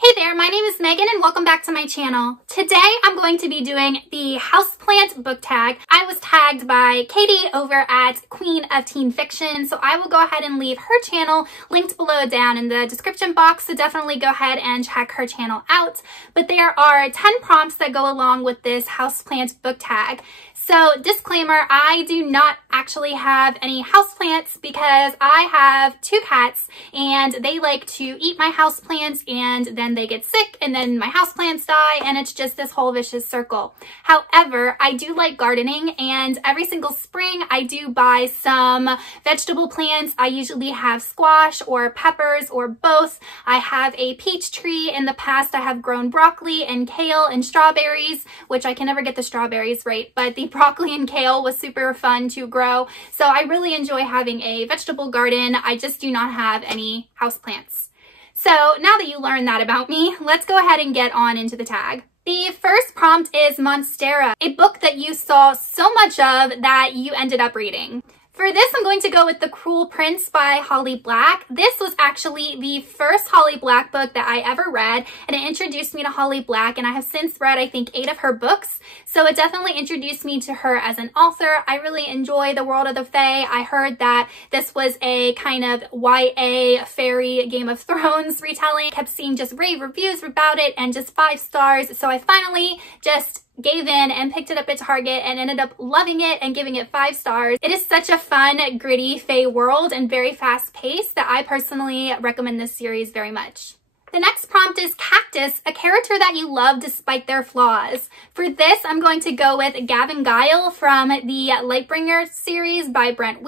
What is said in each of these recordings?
Hey there, my name is Megan and welcome back to my channel. Today I'm going to be doing the Houseplant Book Tag. I was tagged by Katie over at Queen of Teen Fiction, so I will go ahead and leave her channel linked below down in the description box, so definitely go ahead and check her channel out. But there are 10 prompts that go along with this Houseplant Book Tag. So disclaimer, I do not actually have any houseplants because I have 2 cats and they like to eat my houseplants and then they get sick and then my houseplants die and it's just this whole vicious circle. However, I do like gardening and every single spring I do buy some vegetable plants. I usually have squash or peppers or both. I have a peach tree. In the past I have grown broccoli and kale and strawberries, which I can never get the strawberries right, but the broccoli and kale was super fun to grow. So I really enjoy having a vegetable garden. I just do not have any houseplants. So now that you learned that about me, let's go ahead and get on into the tag. The first prompt is Monstera, a book that you saw so much of that you ended up reading. For this, I'm going to go with The Cruel Prince by Holly Black. This was actually the first Holly Black book that I ever read, and it introduced me to Holly Black, and I have since read, I think, 8 of her books. So it definitely introduced me to her as an author. I really enjoy the world of the Fae. I heard that this was a kind of YA fairy Game of Thrones retelling. Kept seeing just rave reviews about it and just 5 stars. So I finally just gave in and picked it up at Target and ended up loving it and giving it 5 stars. It is such a fun, gritty Fae world and very fast paced that I personally recommend this series very much. The next prompt is Cactus, a character that you love despite their flaws. For this, I'm going to go with Gavin Guile from the Lightbringer series by Brent.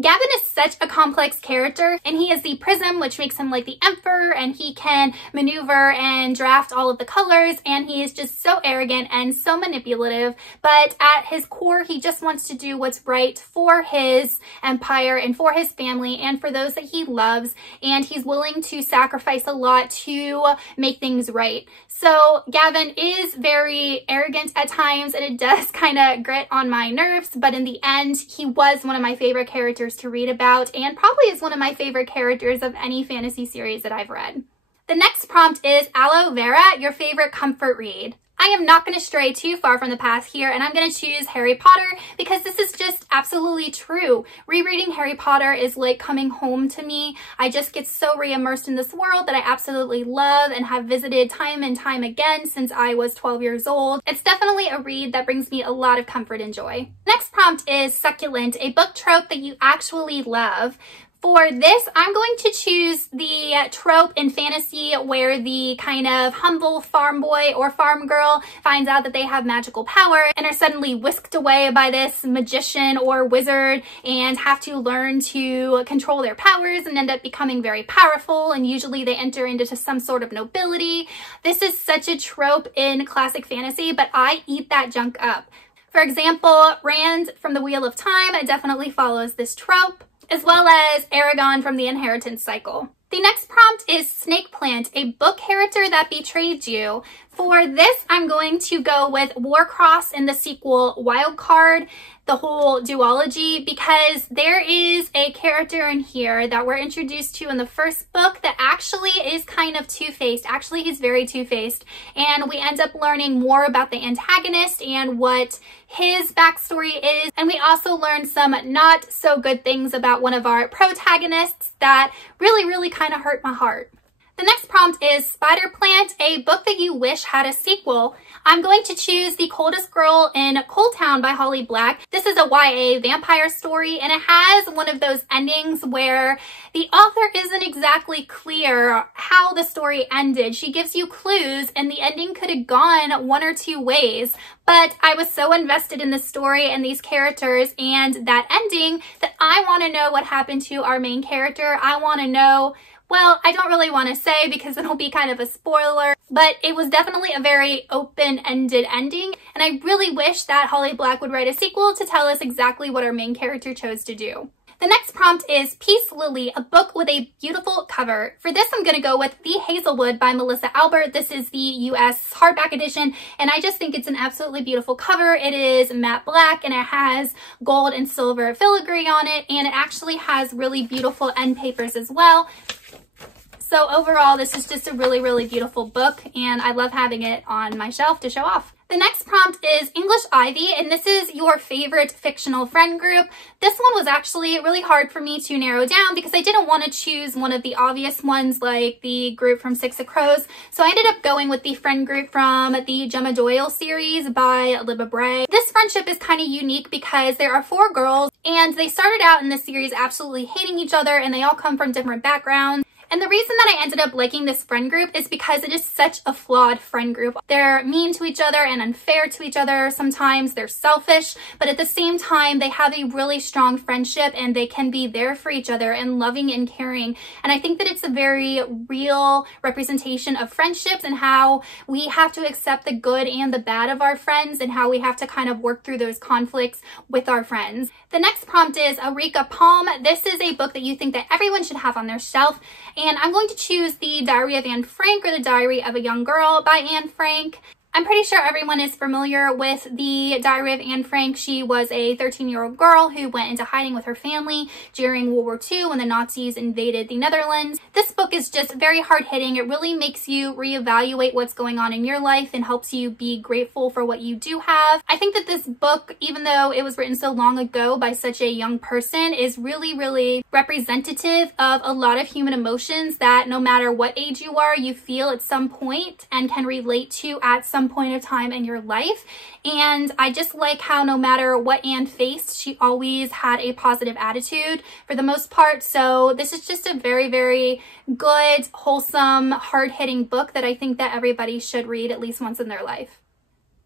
Gavin is such a complex character, and he is the Prism, which makes him like the Emperor, and he can maneuver and draft all of the colors, and he is just so arrogant and so manipulative, but at his core, he just wants to do what's right for his empire and for his family and for those that he loves, and he's willing to sacrifice a lot to make things right. So Gavin is very arrogant at times, and it does kind of grit on my nerves, but in the end, he was one of my favorite characters to read about and probably is one of my favorite characters of any fantasy series that I've read. The next prompt is Aloe Vera, your favorite comfort read. I am not going to stray too far from the path here, and I'm going to choose Harry Potter because this is just absolutely true. Rereading Harry Potter is like coming home to me. I just get so re-immersed in this world that I absolutely love and have visited time and time again since I was 12 years old. It's definitely a read that brings me a lot of comfort and joy. Next prompt is Succulent, a book trope that you actually love. For this, I'm going to choose the trope in fantasy where the kind of humble farm boy or farm girl finds out that they have magical power and are suddenly whisked away by this magician or wizard and have to learn to control their powers and end up becoming very powerful, and usually they enter into some sort of nobility. This is such a trope in classic fantasy, but I eat that junk up. For example, Rand from The Wheel of Time definitely follows this trope, as well as Aragon from The Inheritance Cycle. The next prompt is Snake Plant, a book character that betrayed you. For this, I'm going to go with Warcross in the sequel Wildcard, the whole duology, because there is a character in here that we're introduced to in the first book that actually is kind of two-faced. Actually, he's very two-faced, and we end up learning more about the antagonist and what his backstory is, and we also learn some not so good things about one of our protagonists that really kind of hurt my heart. The next prompt is Spider Plant, a book that you wish had a sequel. I'm going to choose The Coldest Girl in Coldtown by Holly Black. This is a YA vampire story, and it has one of those endings where the author isn't exactly clear how the story ended. She gives you clues, and the ending could have gone one or 2 ways. But I was so invested in the story and these characters and that ending that I want to know what happened to our main character. I want to know, well, I don't really want to say because it'll be kind of a spoiler, but it was definitely a very open-ended ending, and I really wish that Holly Black would write a sequel to tell us exactly what our main character chose to do. The next prompt is Peace Lily, a book with a beautiful cover. For this, I'm going to go with The Hazelwood by Melissa Albert. This is the US hardback edition, and I just think it's an absolutely beautiful cover. It is matte black, and it has gold and silver filigree on it, and it actually has really beautiful end papers as well. So So overall, this is just a really, really beautiful book, and I love having it on my shelf to show off. The next prompt is English Ivy, and this is your favorite fictional friend group. This one was actually really hard for me to narrow down because I didn't want to choose one of the obvious ones like the group from Six of Crows. So I ended up going with the friend group from the Gemma Doyle series by Libba Bray. This friendship is kind of unique because there are 4 girls and they started out in this series absolutely hating each other, and they all come from different backgrounds. And the reason that I ended up liking this friend group is because it is such a flawed friend group. They're mean to each other and unfair to each other. Sometimes they're selfish, but at the same time, they have a really strong friendship and they can be there for each other and loving and caring. And I think that it's a very real representation of friendships and how we have to accept the good and the bad of our friends and how we have to kind of work through those conflicts with our friends. The next prompt is Eureka Palm. This is a book that you think that everyone should have on their shelf. And I'm going to choose the Diary of Anne Frank or the Diary of a Young Girl by Anne Frank. I'm pretty sure everyone is familiar with the Diary of Anne Frank. She was a 13-year-old girl who went into hiding with her family during World War II when the Nazis invaded the Netherlands. This book is just very hard-hitting. It really makes you reevaluate what's going on in your life and helps you be grateful for what you do have. I think that this book, even though it was written so long ago by such a young person, is really, really representative of a lot of human emotions that no matter what age you are, you feel at some point and can relate to at some point of time in your life. And I just like how no matter what Anne faced, she always had a positive attitude for the most part. So this is just a very, very good, wholesome, hard-hitting book that I think that everybody should read at least once in their life.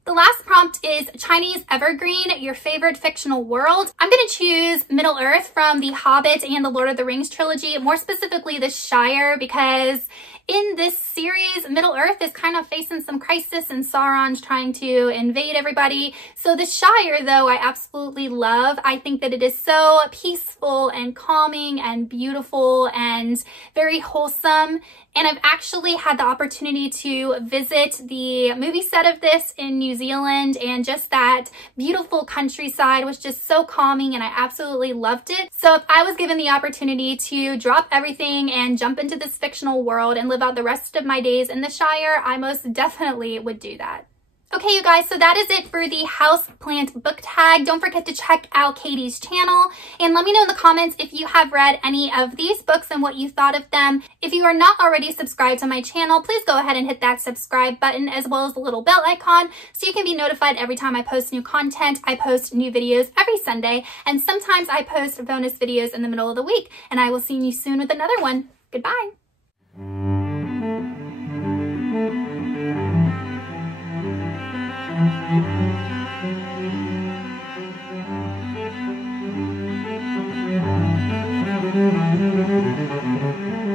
The last prompt is Chinese Evergreen, your favorite fictional world. I'm going to choose Middle-earth from the Hobbit and the Lord of the Rings trilogy, more specifically the Shire, because in this series, Middle-earth is kind of facing some crisis and Sauron's trying to invade everybody. So the Shire, though, I absolutely love. I think that it is so peaceful and calming and beautiful and very wholesome. And I've actually had the opportunity to visit the movie set of this in New Zealand, and just that beautiful countryside was just so calming and I absolutely loved it. So if I was given the opportunity to drop everything and jump into this fictional world and live out the rest of my days in the Shire, I most definitely would do that. Okay, you guys, so that is it for the Houseplant Book Tag. Don't forget to check out Katie's channel and let me know in the comments if you have read any of these books and what you thought of them. If you are not already subscribed to my channel, please go ahead and hit that subscribe button as well as the little bell icon so you can be notified every time I post new content. I post new videos every Sunday, and sometimes I post bonus videos in the middle of the week. And I will see you soon with another one. Goodbye. Thank you.